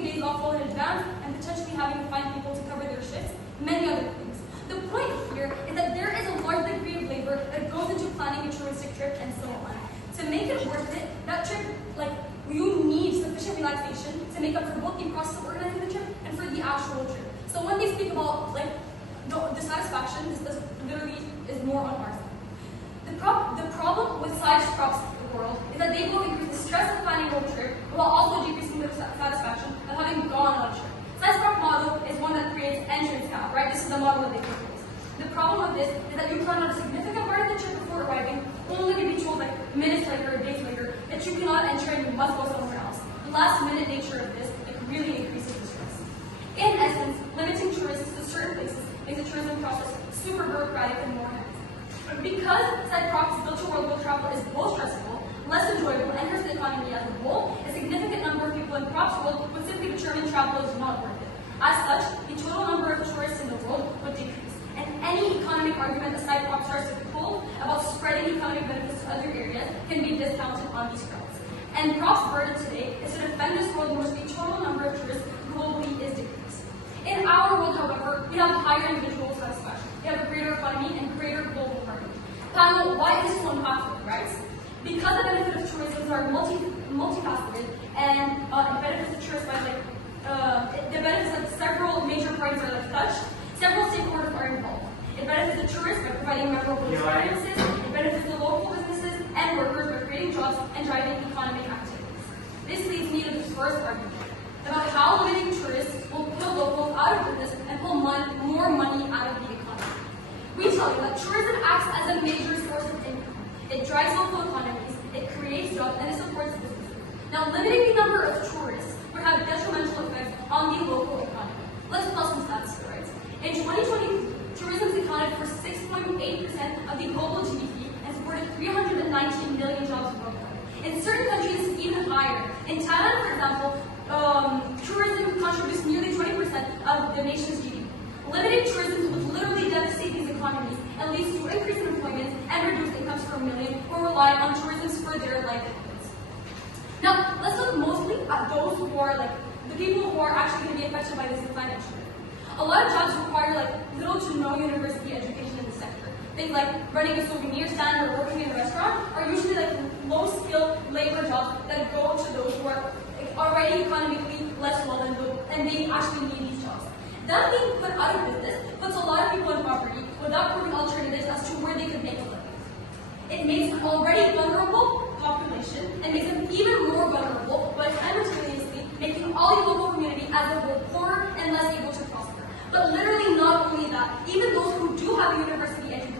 booking days off well in advance, and potentially having to find people to cover their shifts, many other things. The point here is that there is a large degree of labor that goes into planning a touristic trip and so on. To make it worth it, that trip, you need sufficient relaxation to make up for both the process of organizing the trip and for the actual trip. So when they speak about the satisfaction, this literally is more on our side. The problem with side props in the world is that they will increase the stress of planning a road trip while also decreasing the satisfaction of having gone on a trip. Side prop model is one that creates entrance cap, right? This is the model that they propose. The problem with this is that you plan on a significant part of the trip before arriving, only to be told minutes later or days later that you cannot enter and you must go somewhere else. The last minute nature of this really increases the stress. In essence, limiting tourists to certain places makes the tourism process super bureaucratic and more hands. Because side props built to world travel is both stressful, less enjoyable, and hurts the economy as a whole, a significant number of people in props world would simply determine travel is not worth it. As such, the total number of tourists in the world would decrease, and any economic argument a side prop starts to hold about spreading economic benefits to other areas can be discounted on these grounds. And props' burden today is to defend this world in which the total number of tourists globally is decreased. In our world, however, we have higher individual satisfaction. We have a greater economy and greater global harmony. Panel, why is this so impactful, right? Because the benefits of tourism are multifaceted and it benefits the tourists by the benefits of several major parties are touched, several stakeholders are involved. It benefits the tourists by providing memorable experiences, it benefits the local businesses and workers by creating jobs and driving economic activities. This leads me to the first argument about how limiting tourists will pull locals out of business and pull more money out of the economy. We tell you that tourism acts as a major source of income. It drives local economies, it creates jobs, and it supports businesses. Now, limiting the number of tourists would have detrimental effects on the local economy. Let's plus some stats here, right? In 2020, tourism accounted for 6.8% of the global GDP and supported 319 million jobs worldwide. In certain countries, even higher. In Thailand, for example, tourism contributes nearly 20% of the nation's GDP. Limited tourism would literally devastate these economies and leads to increase in employment and reduced incomes for a million who rely on tourism for their livelihoods. Now, let's look mostly at those who are the people who are actually going to be affected by this financially. A lot of jobs require little to no university education in the sector. Things like running a souvenir stand or working in a restaurant are usually low-skilled labor jobs that go to those who are already economically less well and they actually need these jobs. That being put out of business puts a lot of people in poverty without proving alternatives as to where they could make a living. It makes an already vulnerable population and makes them even more vulnerable by simultaneously making all the local community as a whole poorer and less able to prosper. But literally not only that, even those who do have a university education